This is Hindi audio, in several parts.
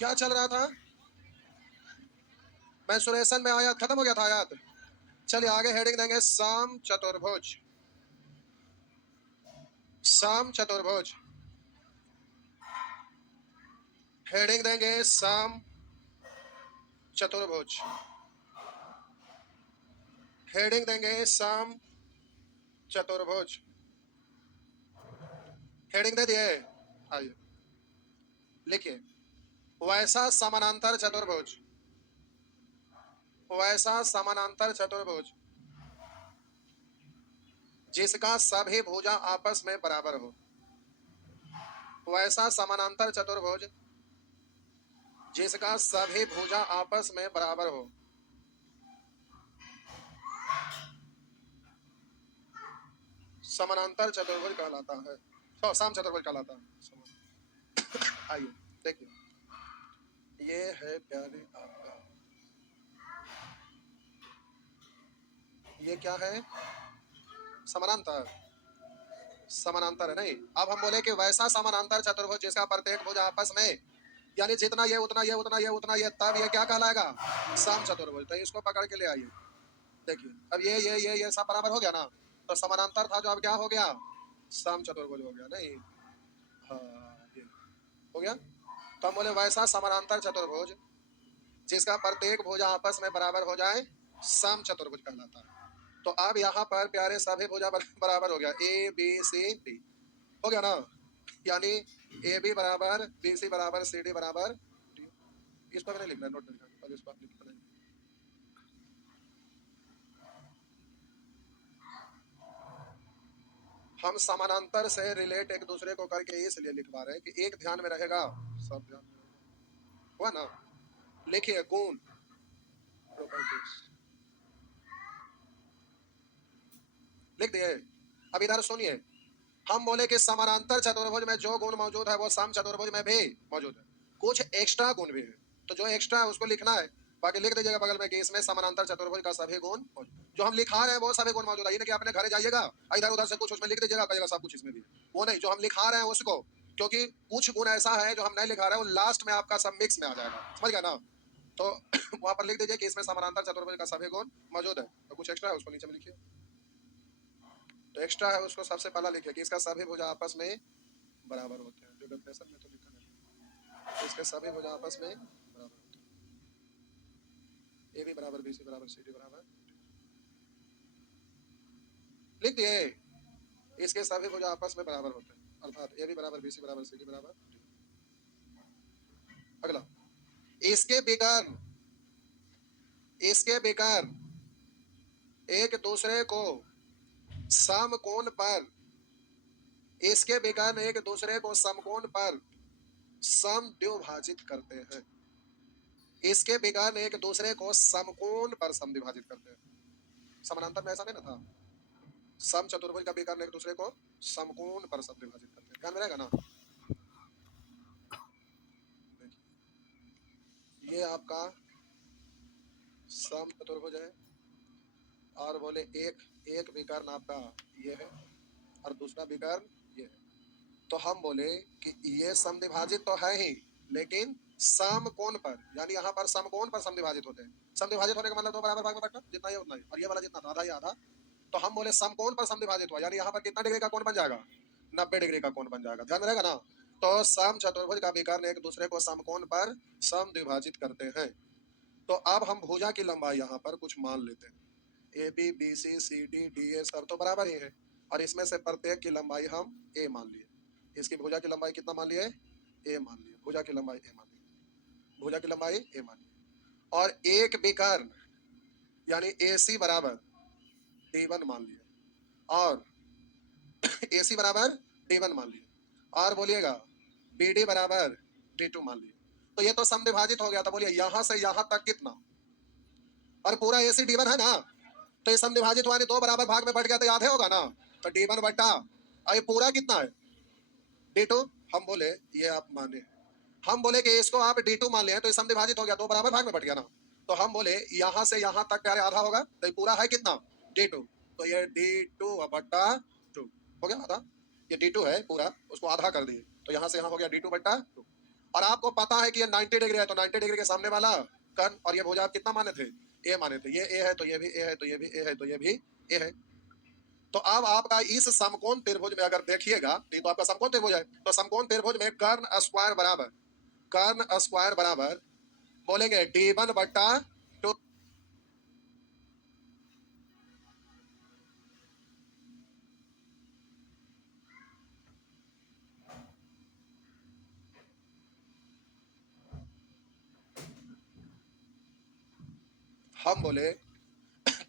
क्या चल रहा था? मेंसुरेशन में आयत खत्म हो गया था आयत। चलिए आगे हेडिंग देंगे सम चतुर्भुज। सम चतुर्भुज हेडिंग देंगे सम चतुर्भुज। हेडिंग देंगे सम चतुर्भुज। हेडिंग दे दिए, आइए लिखिए। वैसा समानांतर चतुर्भुज, वैसा समानांतर चतुर्भुज जिसका सभी भुजा आपस में बराबर हो। वैसा समानांतर चतुर्भुज जिसका सभी भुजा आपस में बराबर हो। समानांतर चतुर्भुज कहलाता है, तो सम चतुर्भुज कहलाता है। आइए देखिए, ये है प्यारे आपका, ये क्या है? समानांतर। समानांतर है नहीं। अब हम बोले कि वैसा समानांतर चतुर्भुज जिसका प्रत्येक भुजा आपस में, यानी जितना ये उतना ये उतना ये उतना ये, तब ये क्या कहलाएगा? सम चतुर्भुज। तो इसको पकड़ के ले आइए। देखिए अब ये सब बराबर हो गया ना, तो समानांतर था जो अब क्या हो गया? सम चतुर्भुज हो गया नहीं। हाँ ये हो गया। तो हम बोले वैसा समानांतर चतुर्भुज जिसका प्रत्येक भुजा आपस में बराबर हो जाए, सम चतुर्भुज कहलाता है। तो अब यहाँ पर प्यारे सभी भुजा बराबर हो गया, ए बी सी डी हो गया ना, यानी ए बी बराबर बी सी बराबर सी डी बराबर डी। इस पर मैंने लिखना है, नोट में लिखना है, इस पर लिखना है। हम समानांतर से रिलेट एक दूसरे को करके इसलिए लिखवा रहे हैं कि एक ध्यान में रहेगा, सब ध्यान में रहेगा। हुआ ना? लिखिए गुण प्रॉपर्टीज लिख दिए। अब इधर सुनिए, हम बोले कि समानांतर चतुर्भुज में जो गुण मौजूद है वो सम चतुर्भुज में भी मौजूद है। कुछ एक्स्ट्रा गुण भी है, तो जो एक्स्ट्रा है उसको लिखना है। बाकी लिख दीजिएगा बगल में कि इसमें समानांतर चतुर्भुज का सभी गुण मौजूद। जो हम लिखा रहे हैं वो सभी गुण मौजूद है, ये नहीं कि अपने घर जाइएगा इधर उधर से कुछ उसमें लिख दीजिएगा, कहिएगा सब कुछ इसमें भी है। वो नहीं, जो हम लिखा रहे हैं उसको, क्योंकि कुछ गुण ऐसा है जो हम नहीं लिखा रहे हैं, वो लास्ट में आपका सब मिक्स में आ जाएगा, समझ गया ना? तो वहां पर लिख दीजिए कि इसमें समानांतर चतुर्भुज का सभी गुण मौजूद है। तो कुछ एक्स्ट्रा है उसको नीचे में लिखिए। तो एक्स्ट्रा है उसको सबसे पहला लिखिए कि इसका सभी भुजा आपस में बराबर होते हैं। जो डेफिनेशन में तो लिखा है, तो इसके सभी भुजा आपस में बराबर होते हैं। ए बी बराबर बी सी बराबर सी डी बराबर लिख दिए। इसके सभी भुजा आपस में बराबर होते हैं, अर्थात ए बी बराबर बी सी बराबर सी डी बराबर। अगला, इसके विकर्ण, इसके विकर्ण एक दूसरे को समकोण पर, इसके विकर्ण एक दूसरे को समकोण पर समद्विभाजित करते हैं। इसके विकर्ण एक दूसरे को समकोण पर समद्विभाजित करते हैं। समानांतर में ऐसा नहीं ना था? सम चतुर्भुज का विकर्ण एक दूसरे को समकोण पर समद्विभाजित करते हैं, ध्यान में रहेगा ना? ये आपका सम चतुर्भुज है, और बोले एक विकर्ण आपका ये है और दूसरा विकर्ण ये है। तो हम बोले कि ये समद्विभाजित तो है ही, लेकिन समकोण पर, यानी यहाँ पर समकोण पर समद्विभाजित होते हैं। समद्विभाजित होने का मतलब दो बराबर भाग में बंटना, जितना ये उतना ही, और ये वाला जितना था आधा ही आधा। तो हम बोले समकोण पर समद्विभाजित हुआ, यानी यहाँ पर कितना डिग्री का कोण बन जाएगा? 90 डिग्री का कोण बन जाएगा, ध्यान में रहेगा ना? तो सम चतुर्भुज का विकर्ण एक दूसरे को समकोण पर समद्विभाजित करते हैं। तो अब हम भुजा की लंबाई यहाँ पर कुछ मान लेते हैं। A B B C C D D A सब तो बराबर ही है, और इसमें से प्रत्येक की लंबाई हम ए मान लिए। इसकी भुजा की लंबाई कितना मान लिए? ए मान लिए। भुजा की लंबाई ए मान लिए, भुजा की लंबाई ए मान लिए। और एक विकर्ण यानी ए सी बराबर D1 मान लिए, और ए सी बराबर D1 मान लिए, और बोलिएगा बी डी बराबर D2 मान लिए। तो ये तो समद्विभाजित हो गया था। बोलिए यहाँ से यहाँ तक कितना? और पूरा ए सी D1 है ना, तो ये समद्विभाजित हुआ, दो बराबर भाग में बट गया तो आधे होगा ना। तो D1 बटा, और ये पूरा कितना है? D2। हम बोले ये आप माने, हम बोले कि इसको आप D2 मान लिया, तो ये समद्विभाजित हो गया, दो बराबर भाग में बट गया ना। तो हम बोले यहाँ से यहाँ तक प्यारे आधा होगा, तो ये पूरा है कितना? D2। तो ये D2 बट्टा 2 हो गया आधा। ये D2 है पूरा, उसको आधा कर दिए, तो यहाँ से यहाँ हो गया D2 बट्टा 2। और आपको पता है कि ये 90 डिग्री है, तो 90 डिग्री के सामने वाला कर्ण, और ये भुजा आप कितना माने थे? ए माने थे। ये ए है तो ये भी ए है, तो ये भी ए है, तो ये भी ए है। तो अब आपका इस समकोण त्रिभुज में अगर देखिएगा, ये तो आपका समकोण त्रिभुज है, तो समकोण त्रिभुज में कर्ण स्क्वायर बराबर बोलेंगे D1 बट्टा 2। हम बोले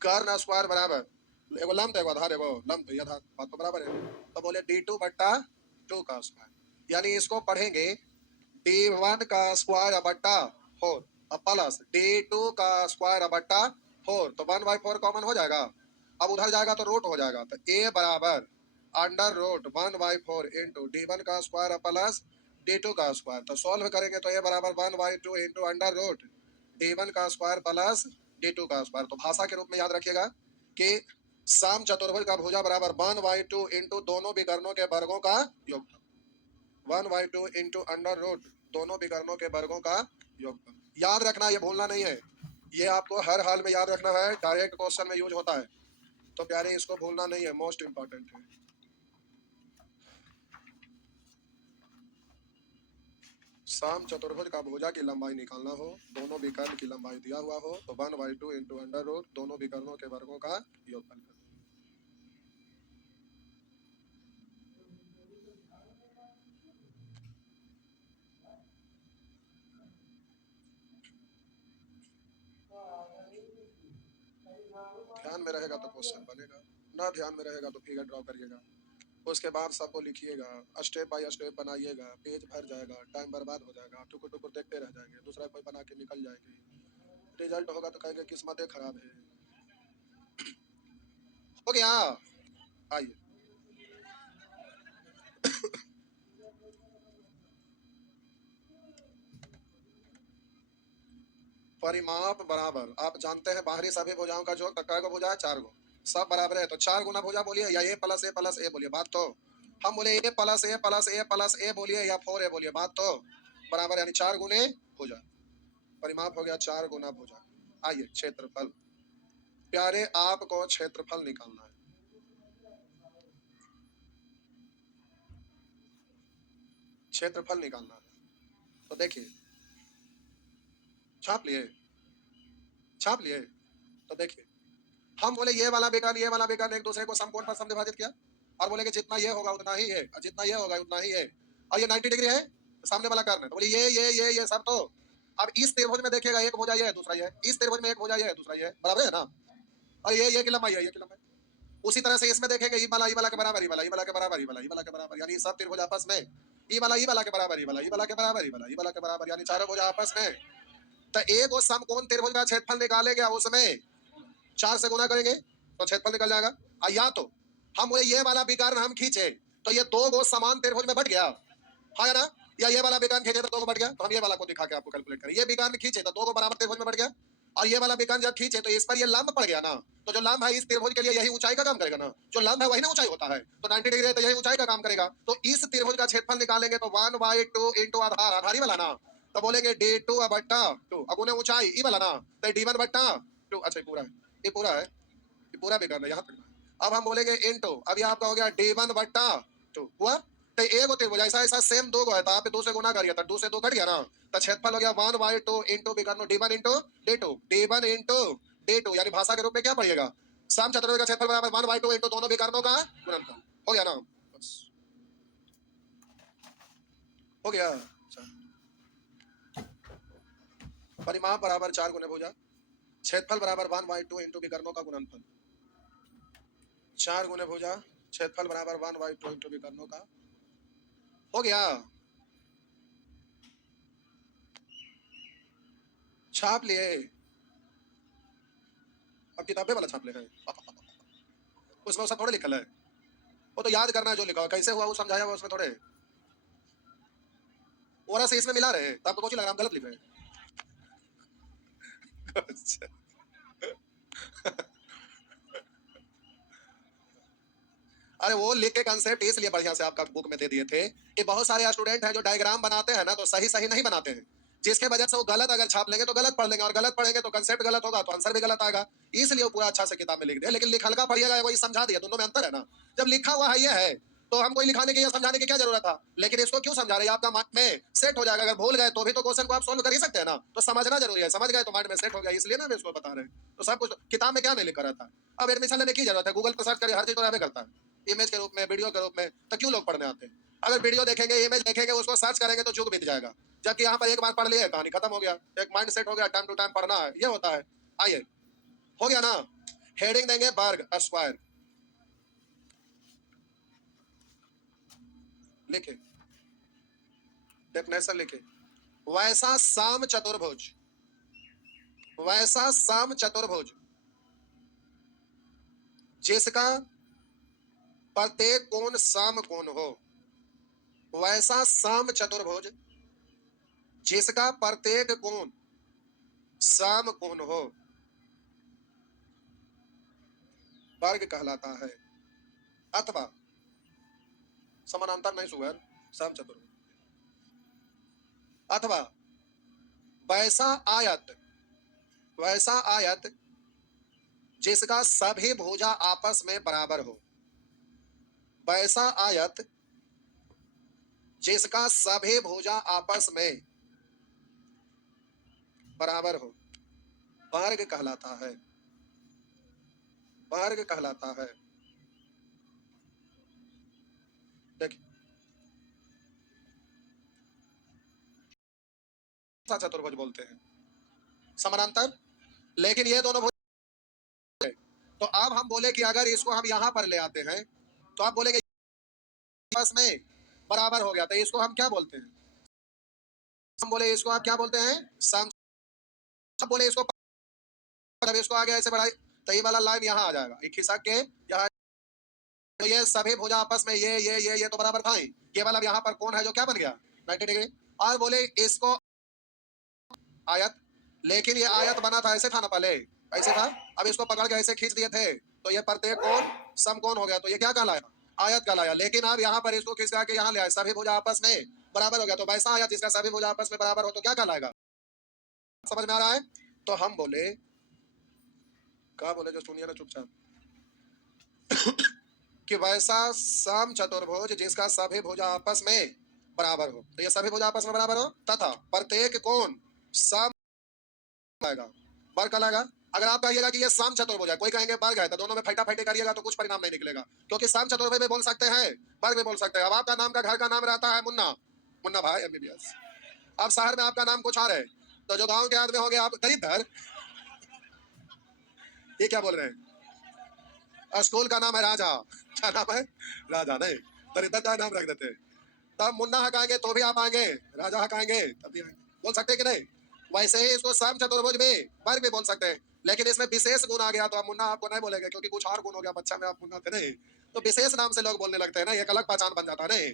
कर्ण स्क्वायर बराबर एगो लंब एगो आधार, एगो लंब तो आधार, बात तो बराबर है। तो बोले D2 बट्टा 2 का स्क्वायर, यानी इसको पढ़ेंगे D1 का स्क्वायर बट्टा 4 प्लस D2 का स्क्वायर बट्टा 4, तो 1/4 कॉमन हो जाएगा। अब उधर जाएगा तो रूट हो जाएगा, तो A बराबर अंडर रूट 1/4 इंटू D1 का स्क्वायर प्लस D2 का स्क्वायर। तो सॉल्व करेंगे तो A बराबर 1/2 इंटू अंडर रूट D1 का स्क्वायर प्लस D2 का स्क्वायर। तो भाषा के रूप में याद रखिएगा कि सम चतुर्भुज का भुजा बराबर 1/2 इंटू दोनों विकर्णों के वर्गों का योगफल, 1/2 इंटू अंडर रूट दोनों विकर्णों के वर्गों का योगफल। याद रखना, ये भूलना नहीं है, ये आपको हर हाल में याद रखना है, डायरेक्ट क्वेश्चन में यूज होता है, तो प्यारे इसको भूलना नहीं है, मोस्ट इंपॉर्टेंट है। सम चतुर्भुज का भुजा की लंबाई निकालना हो, दोनों विकर्ण की लंबाई दिया हुआ हो, तो 1/2 इंटू अंडर रूट दोनों विकर्णों के वर्गों का योगफल। ध्यान में रहेगा तो क्वेश्चन बनेगा, ना ध्यान में रहेगा तो फिगर ड्रॉ करिएगा, उसके बाद सबको लिखिएगा, स्टेप बाय स्टेप बनाइएगा, पेज भर जाएगा, टाइम बर्बाद हो जाएगा, टुकुर टुकुर देखते रह जाएंगे, दूसरा कोई बना के निकल जाएंगे, रिजल्ट होगा तो कहेंगे किस्मतें खराब है। हो गया, आइए परिमाप बराबर, आप जानते हैं बाहरी सभी भुजाओं का जोड़ कै गो भुजा है? 4 गो, सब बराबर है, तो 4 गुना भुजा बोलिए, या ए प्लस ए बोलिए, बात तो हम बोले ए प्लस ए बोलिए, या 4 ए बोलिए, बात तो बराबर, यानी 4 गुने भुजा। परिमाप हो गया 4 गुना भुजा। आइए क्षेत्रफल, प्यारे आपको क्षेत्रफल निकालना है, क्षेत्रफल निकालना है। तो देखिए, छाप लिए, छाप लिए, तो देखिए हम बोले ये वाला विकर्ण एक दूसरे को समकोण पर समद्विभाजित किया, और बोले कि जितना ये होगा उतना ही है, और जितना ये होगा उतना ही है, और ये 90 डिग्री है सामने वाला कर्ण है, तो बोले ये सब। तो अब इस त्रिभुज में देखिएगा, एक भुजा ये है, दूसरा ये है, इस त्रिभुज में एक भुजा ये है, दूसरा ये है, बराबर है ना, और ये की लंबाई है, ये की लंबाई। उसी तरह से इसमें देखेंगे ई वाला के बराबर, ई वाला के बराबर, ई वाला के बराबर, यानी सब त्रिभुज आपस में ई वाला के बराबर, ई वाला के बराबर, ई वाला के बराबर, यानी चारों भुजा आपस में। तो एक और समकोण त्रिभुज का क्षेत्रफल निकालेंगे, उसमें 4 से गुना करेंगे तो क्षेत्रफल निकल जाएगा। या तो हम बोले ये वाला विकर्ण हम खींचे तो ये 2 गो समान त्रिभुज में बट गया, हाँ या ना, या ये वाला विकर्ण खींचे तो 2 गो बट गया, तो हम ये वाला को दिखा के आपको कैलकुलेट करें, ये विकर्ण खींचे तो 2 गो बराबर त्रिभुज में बट गया, और ये वाला विकर्ण जब खींचे तो इस पर ये लंब पड़ गया ना, तो जो लंब है इस त्रिभुज के लिए यही ऊंचाई का काम करेगा ना, जो लंब है वही ना ऊंचाई होता है, तो 90 डिग्री है तो यही ऊंचाई का काम करेगा। तो इस त्रिभुज का क्षेत्रफल निकालेंगे तो 1/2 इंटू आधार, आधारी वाला ना, तो बोलेंगे D2 बट्टा 2, अब उन्हें ऊंचाई ई वाला ना, तो D1 बट्टा 2, अच्छा पूरा है, ये पूरा है, ये पूरा बेकार है यहाँ तक। अब हम बोलेंगे इनटू, अभी आपका हो गया D1 बट्टा 2 हुआ, तो एक होते हो ऐसा ऐसा सेम 2 गो है, तो आप 2 से गुना करिए तो 2 से 2 कट गया ना, तो क्षेत्रफल हो गया 1/2 इंटू विकर्ण D1 into D2, D1 into D2, यानी भाषा के रूप में क्या पड़ेगा, सम चतुर्भुज का क्षेत्रफल बराबर 1/2 इंटू दोनों विकर्णों का गुणनफल, हो गया ना, बस हो गया। परिमाप बराबर 4 गुने भुजा, क्षेत्रफल बराबर 1/2 इंटू विकर्णों का गुणनफल, 4 गुने भुजा, क्षेत्रफल बराबर 1/2 इंटू विकर्णों का, हो गया। छाप लिए, अब किताबें वाला छाप ले हैं, उसमें सब थोड़े लिखल है, वो तो याद करना है जो लिखा हो, कैसे हुआ वो समझाया हुआ उसमें थोड़े, और से इसमें मिला रहे, तो आपको कुछ लग रहा हम गलत लिख रहे हैं। अरे वो लिख के कंसेप्ट इसलिए बढ़िया से आपका बुक में दे दिए थे कि बहुत सारे स्टूडेंट हैं जो डायग्राम बनाते हैं ना तो सही सही नहीं बनाते हैं, जिसके वजह से वो गलत अगर छाप लेंगे तो गलत पढ़ लेंगे, और गलत पढ़ेंगे तो कंसेप्ट गलत होगा तो आंसर भी गलत आएगा। इसलिए वो पूरा अच्छा से किताब में लिख दिया, लेकिन लिख हल्का पढ़िएगा वही समझा दिया, दोनों में अंतर है ना। जब लिखा हुआ है ये है तो हमको लिखाने की या समझाने की क्या जरूरत था, लेकिन इसको क्यों समझा रहे हैं, आपका माइंड में सेट हो जाएगा। अगर भूल गए तो भी तो क्वेश्चन को आप सोल्व कर ही सकते हैं ना, तो समझना जरूरी है, समझ गए तो माइंड में सेट हो गया, इसलिए ना हम इसको बता रहे हैं। तो सब कुछ किताब में क्या नहीं लिखा रहता है। अब एडमिशन लेने की जरूरत है, गूगल पर सर्च करिए, हर चीज तो रहबे करता है इमेज के रूप में, वीडियो के रूप में, तो क्यों लोग पढ़ने आते हैं। अगर वीडियो देखेंगे, इमेज देखेंगे, उसको सर्च करेंगे तो चूक बीत जाएगा, जबकि यहाँ पर एक बार पढ़ लिया कहानी खत्म हो गया, एक माइंड सेट हो गया, टाइम टू टाइम पढ़ना है, ये होता है। आइए, हो गया ना। हेडिंग देंगे बर्ग स्क्वायर, लिखे, डेफिनेशन लिखे, वैसा साम चतुर्भुज, वैसा साम चतुर्भुज जिसका प्रत्येक कोण साम कोण हो, वैसा साम चतुर्भुज जिसका प्रत्येक कोण साम कोण हो, वर्ग कहलाता है। अथवा समानांतर नहीं सुगर, साम चतुर्भुज, अथवा वैसा आयत, वैसा आयत जिसका सभी भुजा आपस में बराबर हो, वैसा आयत जिसका सभी भुजा आपस में बराबर हो, वर्ग कहलाता है, वर्ग कहलाता है। देखिए चतुर्भुज बोलते हैं समानांतर, लेकिन ये दोनों भुज, तो अब हम बोले कि अगर इसको हम यहां पर ले आते हैं तो आप बोलेंगे आपस में बराबर हो गया, तो इसको हम क्या बोलते हैं, हम बोले इसको आप क्या बोलते हैं, सम। अब बोले इसको, जब इसको आगे ऐसे बढ़ाई तो ये वाला लाइन यहाँ आ जाएगा, एक खिसक के यहाँ, तो ये सभी भुजा आपस में ये तो बराबर था ही, केवल अब यहाँ पर कौन है जो क्या बन गया 90 डिग्री। और बोले इसको आयत, लेकिन ये आयत बना था ऐसे था ना, पहले ऐसे था, अब इसको पकड़ के ऐसे खींच दिए थे तो ये प्रत्येक कोण समकोण हो गया, तो ये क्या कहलाया, आयत कहलाया। लेकिन अब यहाँ पर इसको खींच के यहाँ ले आए, सभी भुजा आपस में बराबर हो गया, तो वैसा आयत जिसका सभी भुजा आपस में बराबर हो तो क्या कहलाएगा, समझ में आ रहा है। तो हम बोले, क्या बोले जो सुनिए ना चुपचाप, कि वैसा सम चतुर्भुज जिसका सभी भुजा आपस में बराबर हो, तो ये सभी भुजा आपस में बराबर हो, तथा प्रत्येक कोण सम आएगा, वर्ग कहलाएगा। अगर आप कहिएगा कि ये सम चतुर्भुज है, कोई कहेंगे वर्ग है, तो दोनों में फैटा फैटी करिएगा तो कुछ परिणाम नहीं निकलेगा, क्योंकि सम चतुर्भुज में बोल सकते हैं, वर्ग में बोल सकते हैं। अब आपका नाम का घर का नाम रहता है मुन्ना, मुन्ना भाई एमबीबीएस, अब शहर में आपका नाम कुछ और है, तो जो गांव के आदमी हो गए आप दरिद्र, ये क्या बोल रहे हैं, स्कूल का नाम है राजा, क्या नाम है, राजा नहीं, दरिद्र का नाम रख देते हैं, तब मुन्ना हकाएंगे तो भी आप आएंगे, राजा हकाएंगे तब भी आएंगे, बोल सकते हैं कि नहीं। वैसे ही इसको सम चतुर्भुज में वर्ग भी बोल सकते हैं, लेकिन इसमें विशेष गुण आ गया तो आप मुन्ना आपको नहीं बोलेंगे, क्योंकि कुछ और गुण हो गया, बच्चा में आप मुन्ना थे नहीं, तो विशेष नाम से लोग बोलने लगते हैं ना, एक अलग पहचान बन जाता है नहीं।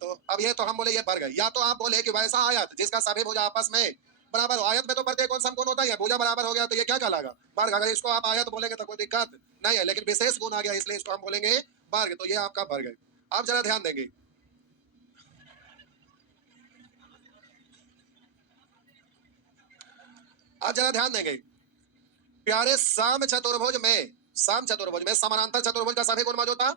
तो अब ये तो हम बोले ये वर्ग है, या तो आप बोले कि वैसा आयत जिसका सभी भुजा आपस में बराबर हो, आयत में तो प्रत्येक कोण समकोण होता है, भुजा बराबर हो गया तो ये क्या कहलाएगा, वर्ग। अगर इसको आप आयत बोलेंगे तो कोई दिक्कत नहीं है, लेकिन विशेष गुण आ गया इसलिए इसको हम बोलेंगे वर्ग, तो ये आपका वर्ग है। आप जरा ध्यान देंगे, आप जरा ध्यान देंगे प्यारे, साम चतुर्भुज में, साम चतुर्भुज में समानांतर चतुर्भुज का सभी गुण मौजूद था,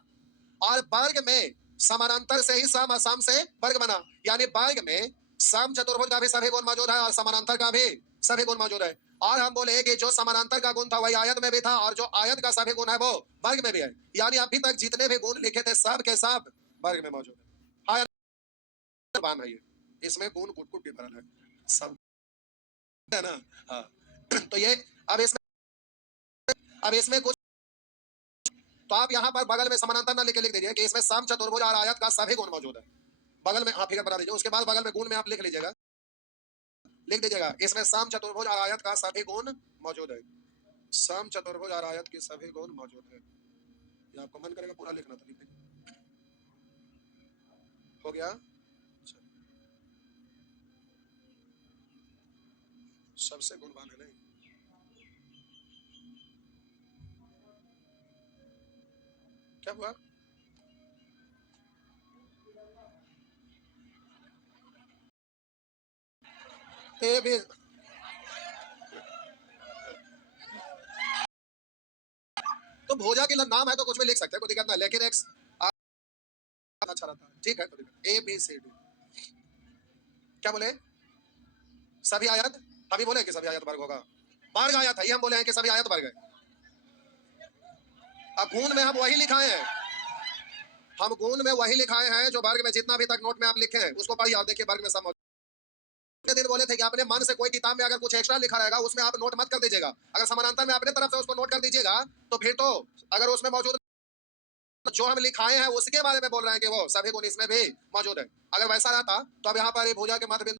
और वर्ग में समानांतर से ही साम, असम से वर्ग बना, यानी वर्ग में साम चतुर्भुज का भी सभी गुण मौजूद है और समानांतर का भी सभी गुण मौजूद है। और हम बोले कि जो समानांतर का गुण था वही आयत में भी था, और जो आयत का सभी गुण है वो वर्ग में भी है, यानी अभी तक जितने भी गुण लिखे थे सब के सब वर्ग में मौजूद है। हाँ है ये, इसमें गुण कुट कुट भी भरल है सब, है ना। हाँ तो ये, अब इसमें, अब इसमें कुछ, तो आप यहाँ पर बगल में समानांतर ना लिख दीजिए कि इसमें सम चतुर्भुज और आयत का सभी गुण मौजूद है, बगल में हाँ फिगर बना दीजिए, उसके बाद बगल में गुण में आप लिख लीजिएगा, लिख दीजिएगा इसमें सम चतुर्भुज और आयत का सभी गुण मौजूद है, सम चतुर्भुज और आयत के सभी गुण मौजूद है। ये आपको मन करेगा पूरा लिखना, तो लिख दीजिए, हो गया। सबसे गुणवान है नहीं, क्या हुआ, ए बी, तो भुजा की नाम है तो कुछ भी लिख सकते हैं, कोई दिक्कत नहीं, लेकिन एक्स अच्छा रहता है, ठीक है, कोई दिक्कत। ए बी सी डी, क्या बोले? सभी आयत, अभी बोले कि सभी आयत वर्ग होगा, वर्ग आयत है, ये हम बोले हैं कि सभी आयत वर्ग है। अब गुण में हम वही लिखाए हैं, हम गुण में वही लिखाए हैं जो वर्ग में जितना भी तक नोट में आप लिखे हैं उसको पढ़िए और देखिए वर्ग में सब दिन बोले थे कि अपने मन से कोई किताब में अगर कुछ एक्स्ट्रा लिखा रहेगा उसमें आप नोट मत कर दीजिएगा, अगर समानांतर में अपने तरफ से उसको नोट कर दीजिएगा तो फिर तो अगर उसमें मौजूद जो हम लिखाए हैं उसके बारे में बोल रहे हैं कि वो सभी गुण इसमें भी मौजूद है। अगर वैसा रहता तो अब यहाँ पर भुजा के मध्य बिंदु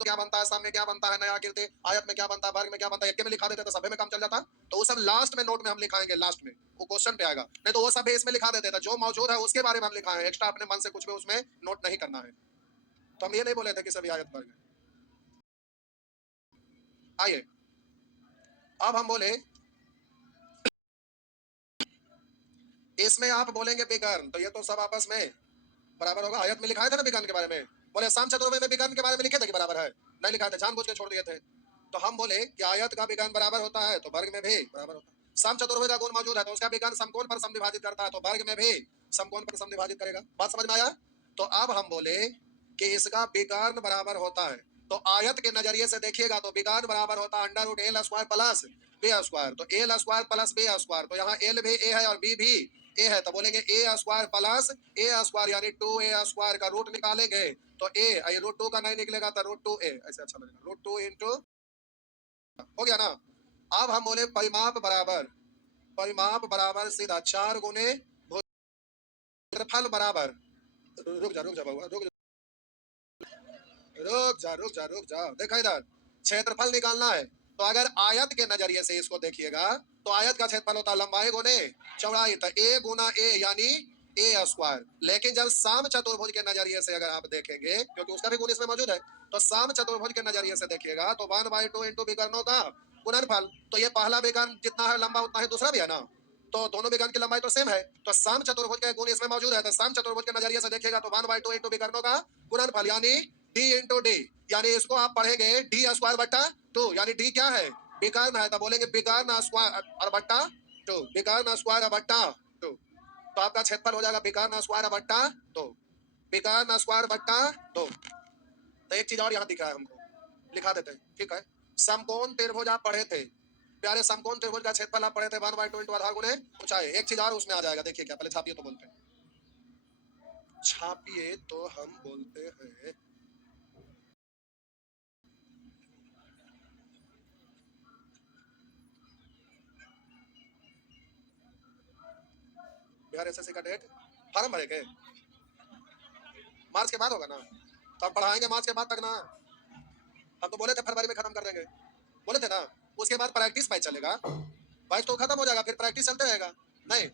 क्या बनता है, सामने क्या बनता है, नया कीर्ति आयत में क्या बनता है, वर्ग में क्या बनता है, एक में लिखा देते तो सभी में काम चल जाता। तो वो सब लास्ट में नोट में हम लिखाएंगे, लास्ट में वो क्वेश्चन पे आएगा, नहीं तो वो सब इसमें लिखा देते थे, जो मौजूद है उसके बारे में हम लिखा है, एक्स्ट्रा अपने मन से कुछ भी उसमें नोट नहीं करना है। तो हम ये नहीं बोले थे कि सभी आयत वर्ग है। आइए अब हम बोले इसमें आप बोलेंगे विकर्ण, तो ये तो सब आपस में बराबर होगा। आयत में लिखा था ना विकर्ण के बारे में, बोले साम चतुर्भुज में विकर्ण के बारे में लिखे थे कि बराबर है, नहीं लिखा था, जानबूझ के छोड़ दिए थे। तो हम बोले कि आयत का विकर्ण बराबर होता है तो वर्ग में भी बराबर होता है। सम चतुर्भुज का गुण मौजूद है तो उसका विकर्ण समकोण पर समविभाजित करता है तो वर्ग में भी समकोण पर समविभाजित करेगा। बात समझ में आया? तो अब हम बोले कि इसका विकर्ण बराबर होता है, तो आयत के नजरिए से देखिएगा तो विकर्ण बराबर होता है under root L square plus B square, तो L square plus B square, तो यहाँ एल भी ए है और बी भी ए है, तो बोलेंगे ए स्क्वायर प्लस ए स्क्वायर यानी 2a स्क्वायर का रूट निकालेंगे तो ए रूट 2 का नहीं निकलेगा तो रूट 2a, ऐसे अच्छा लगेगा, रूट 2 इंटू, हो गया ना। अब हम बोले परिमाप बराबर सीधा 4 गुने क्षेत्रफल बराबर, रुक जा बाबू, रुक जा, देखा इधर क्षेत्रफल निकालना है, तो अगर आयत के नजरिए से इसको देखिएगा तो आयत का क्षेत्रफल होता है लंबाई गुने चौड़ाई, तो ए गुना ए यानी ए स्क्वायर, लेकिन जब साम चतुर्भुज के नजरिए से अगर आप देखेंगे क्योंकि उसका भी गुण इसमें मौजूद है, तो साम चतुर्भुज के नजरिए से देखिएगा तो 1/2 इंटू विकर्णों का गुणनफल, तो ये पहला विकर्ण जितना है लंबा उतना ही दूसरा भी है ना, तो दोनों विकर्ण की लंबाई तो सेम है, तो साम चतुर्भुज का गुण इसमें मौजूद है, तो साम चतुर्भुज के नजरिए से देखिएगा तो 1/2 इंटू विकर्णों का गुणनफल यानी डी इंटू डी, यानी इसको आप पढ़ेंगे डी स्क्वायर बट्टा 2, यानी डी क्या है, विकर्ण है, तो बोलेंगे विकर्ण स्क्वायर और बट्टा 2, विकर्ण स्क्वायर बट्टा 2, तो आपका क्षेत्रफल हो जाएगा विकर्ण स्क्वायर बट्टा 2, विकर्ण स्क्वायर बट्टा 2। तो एक चीज और यहाँ दिख रहा है हमको, लिखा देते हैं, ठीक है। समकोण त्रिभुज आप पढ़े थे प्यारे, समकोण त्रिभुज का क्षेत्रफल आप पढ़े थे 1/2 इंटू आधार गुणे ऊंचाई, एक चीज और उसमें आ जाएगा, देखिए क्या, पहले छापिए तो बोलते हैं, छापिए तो हम बोलते हैं, बिहार एसएससी का डेट फॉर्म भरे के मार्च के बाद होगा ना, तो हम पढ़ाएंगे मार्च के बाद तक ना, हम तो बोले थे फरवरी में खत्म कर देंगे, बोले थे ना, उसके बाद प्रैक्टिस मैच चलेगा, मैच तो खत्म हो जाएगा फिर प्रैक्टिस चलते रहेगा, नहीं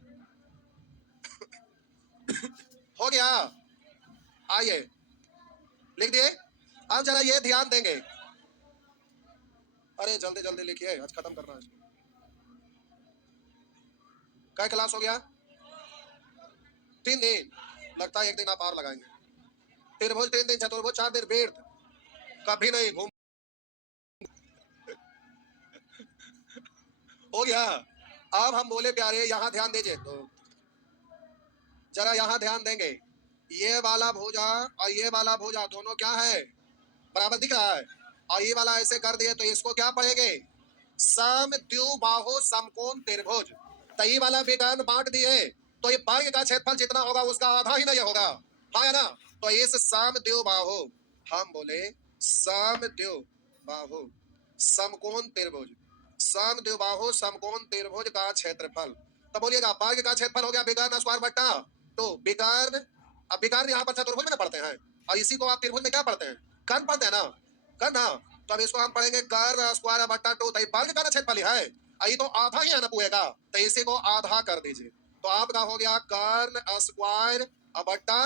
हो गया। आइए लिख दिए, अब जरा ये ध्यान देंगे, अरे जल्दी जल्दी लिखिए आज खत्म करना है। क्या क्लास हो गया? 3 दिन, लगता है एक दिन आप और लगाएंगे, त्रिभुज 3 दिन, चतुर्भुज 4 दिन, वृत्त कभी नहीं घूम, हो गया। अब हम बोले प्यारे यहाँ ध्यान दीजिए, तो जरा यहाँ ध्यान देंगे, ये वाला भुजा और ये वाला भुजा दोनों क्या है, बराबर दिख रहा है, और ये वाला ऐसे कर दिए तो इसको क्या पढ़ेंगे, समद्विबाहु समकोण त्रिभुज, तो ये वाला विकर्ण बांट दिए तो ये वर्ग का क्षेत्रफल जितना होगा उसका आधा ही नहीं होगा, हाँ या ना, तो इस समद्विबाहु, हम बोले समद्विबाहु समकोण त्रिभुज, समद्विबाहु समकोण त्रिभुज का क्षेत्रफल, तो बोलिएगा वर्ग का क्षेत्रफल हो गया विकर्ण स्क्वायर बट्टा, तो विकर्ण, अब विकर्ण यहाँ पर चतुर्भुज में ना पढ़ते हैं, और इसी को आप त्रिभुज में क्या पढ़ते हैं, कर्ण पढ़ते हैं ना, कर्ण, हाँ, तो अब इसको हम पढ़ेंगे कर्ण स्क्वायर बट्टा 2, तो वर्ग का क्षेत्रफल है, ये तो आधा ही है ना पूरे का, तो इसी को आधा कर दीजिए, तो आपका हो गया कर्ण स्क्वायर बट्टा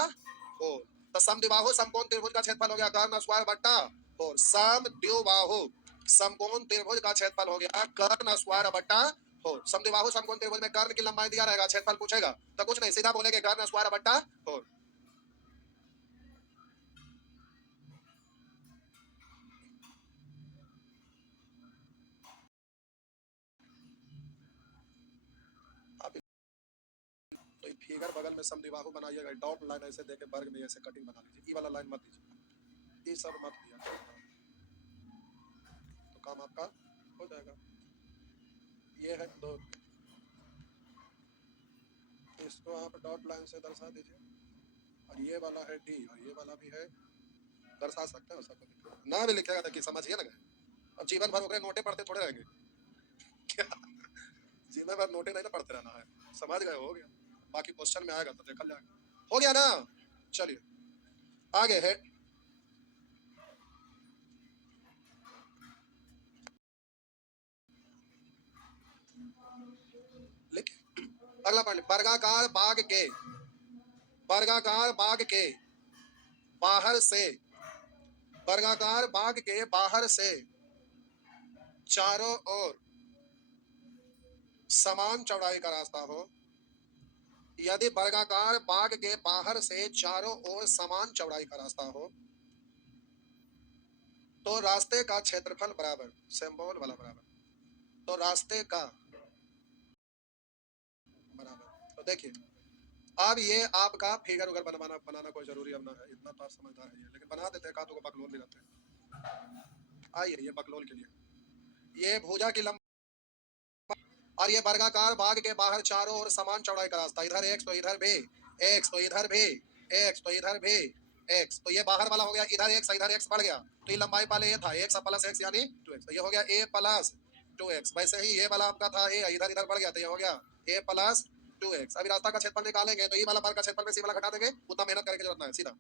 4, तो समद्विबाहु समकोण त्रिभुज का क्षेत्रफल हो गया कर्ण स्क्वायर बट्टा 4, समद्विबाहु समकोण त्रिभुज का क्षेत्रफल हो गया कर्ण स्क्वायर बट्टा 4, समद्विबाहु समकोण त्रिभुज में कर्ण की लंबाई दिया रहेगा, क्षेत्रफल पूछेगा तो कुछ नहीं, सीधा बोलेंगे कर्ण स्क्वायर बट्टा 4। फिगर बगल में समद्विबाहु बनाइएगा, डॉट लाइन ऐसे देके वर्ग में ऐसे कटिंग बना लीजिए, ई वाला लाइन मत दीजिए, ये सब मत दिया, तो काम आपका हो जाएगा। ये है दो, इसको आप डॉट लाइन से दर्शा दीजिए, और ये वाला है डी, और ये वाला भी है, दर्शा सकते हैं, सब ना भी लिखेगा देखिए समझिए ना। अब जीवन भर हो गए नोटे पढ़ते थोड़े रहेंगे जीवन भर नोटे नहीं ना पढ़ते रहना है, समझ गए, हो गया, बाकी क्वेश्चन में आएगा तो देखा जाएगा, हो गया ना। चलिए आगे है, लिखिए अगला पढ़, वर्गाकार बाग के, वर्गाकार बाग के बाहर से, वर्गाकार बाग के बाहर से चारों ओर समान चौड़ाई का रास्ता हो, यदि वर्गाकार बाग के बाहर से चारों ओर समान चौड़ाई का रास्ता हो, तो रास्ते का क्षेत्रफल बराबर, सिंबल वाला बराबर, तो रास्ते का बराबर, तो देखिए अब ये आपका फिगर उगर बनाना कोई जरूरी अब ना है, इतना तो आप समझदार है, लेकिन बना देते हैं, कांटों को बकलोल भी रहते हैं। आइए ये बकलोल के लिए, ये भुजा की लंबाई, और ये वर्गाकार बाग के बाहर चारों ओर समान चौड़ाई का रास्ता, इधर एक्स तो इधर भी एक्स, तो इधर भी एक्स, तो इधर भी एक्स, तो ये बाहर वाला हो गया, इधर एक्स बढ़ गया, तो ये लंबाई पहले ये था एक्स प्लस एक्स यानी 2x, तो ये हो गया a प्लस 2x, वैसे ही ये वाला आपका था a, इधर इधर बढ़ गया, तो ये हो गया a प्लस 2x। अभी रास्ता का क्षेत्रफल निकालेंगे, तो ये वाला वर्ग का क्षेत्रफल में सी वाला घटा देंगे, उतना मेहनत करने की जरूरत नहीं है, सीधा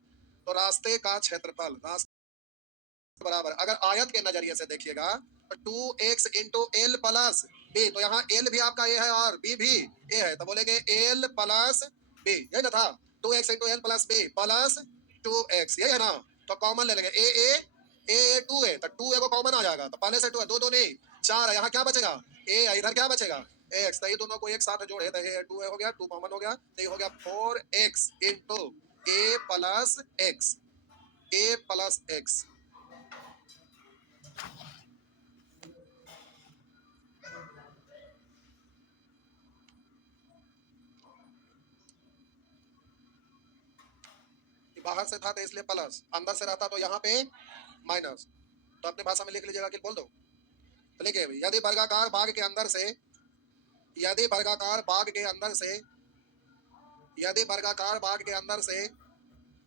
तो रास्ते का क्षेत्रफल, रास्ते बराबर, अगर आयत के नजरिए से देखिएगा तो 2x into L plus B, तो यहाँ एल भी आपका ए है और बी भी ए है, तो बोलेंगे एल प्लस बी, यही ना था, 2x into L plus B plus 2x, यही है ना, तो कॉमन ले लेंगे ए 2 है, तो 2 को कॉमन आ जाएगा, तो पहले से 2 है, दो दो नहीं 4 है, यहाँ क्या बचेगा ए, इधर क्या बचेगा x, तो ये दोनों को एक साथ जोड़े, तो ये 2 हो गया, 2 कॉमन हो गया, तो ये हो गया 4x इंटू ए प्लस एक्स, ए प्लस एक्स, बाहर से था तो इसलिए प्लस, अंदर से रहता तो यहाँ पे माइनस, तो अपने भाषा में लिख लीजिएगा कि बोल दो, तो लिखिए यदि वर्गाकार बाग के अंदर से, यदि वर्गाकार बाग के अंदर से, यदि वर्गाकार बाग के अंदर से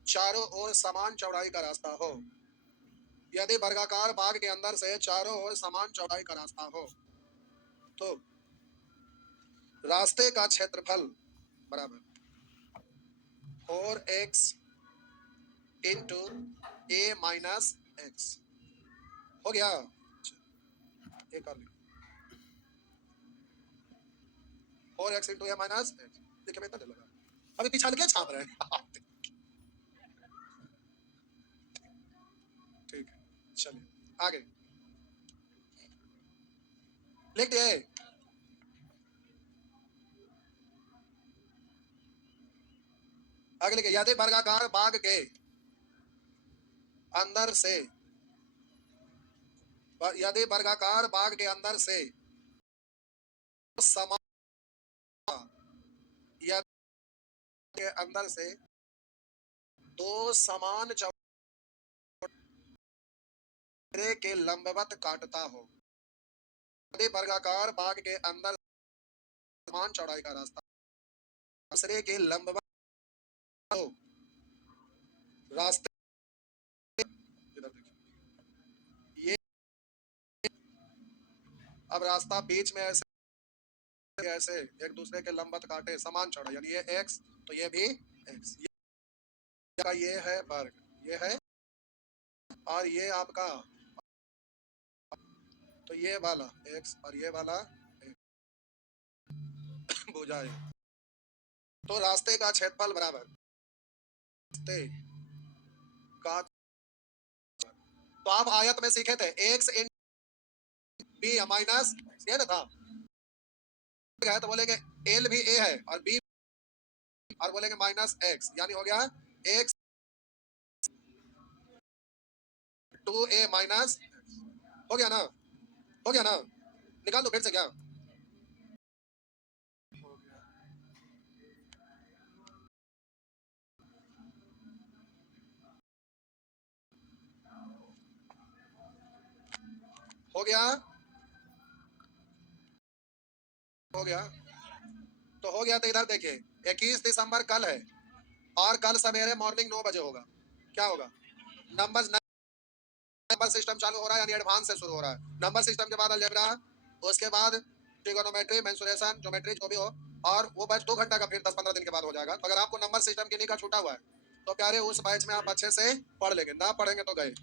चारों ओर समान चौड़ाई का रास्ता हो, यदि वर्गाकार बाग के अंदर से चारों ओर समान चौड़ाई का रास्ता हो, तो रास्ते का क्षेत्रफल बराबर 4x इंटू ए माइनस एक्स, हो गया, एक और 4x इंटू ए माइनस एक्स, देखिए इतना लगा, अभी पीछा के छाप रहे हैं ठीक है, चलिए आगे लिख दिए, आगे लिखिए यदि वर्गाकार बाग के अंदर से, यदि वर्गाकार बाग के अंदर से समान, यदि के अंदर से दो समान चौड़े के लंबवत काटता हो, यदि वर्गाकार बाग के अंदर समान चौड़ाई का रास्ता दूसरे के लंबवत हो, रास्ते, इधर देखिए ये, अब रास्ता बीच में ऐसे ऐसे एक दूसरे के लंबवत काटे, समान चौड़ा, यानी ये x तो ये भी x, ये है वर्ग, ये है, और ये आपका, तो ये वाला x और ये वाला भुजाएं, तो रास्ते का क्षेत्रफल बराबर रास्ते का, तो आप आयत में सीखे थे x इन बी माइनस, ये ना था, तो बोलेंगे l भी a है और b, और बोलेंगे माइनस x, यानी हो गया x 2a माइनस, हो गया ना, हो गया ना, निकाल दो फिर से क्या, हो गया, हो गया, तो हो गया। तो इधर देखिए 21 दिसंबर कल है और कल सवेरे मॉर्निंग 9 बजे होगा। क्या होगा? नंबर नंबर सिस्टम चालू हो रहा है, यानी एडवांस से शुरू हो रहा है। नंबर सिस्टम के बाद अलजेब्रा, उसके बाद ट्रिगोनोमेट्री, मेंसुरेशन, ज्योमेट्री, जो भी हो, और वो बैच 2 घंटा का फिर 10-15 दिन के बाद हो जाएगा। तो अगर आपको नंबर सिस्टम की निगाह छूटा हुआ है तो प्यारे उस बैच में आप अच्छे से पढ़ लेंगे, ना पढ़ेंगे तो गए।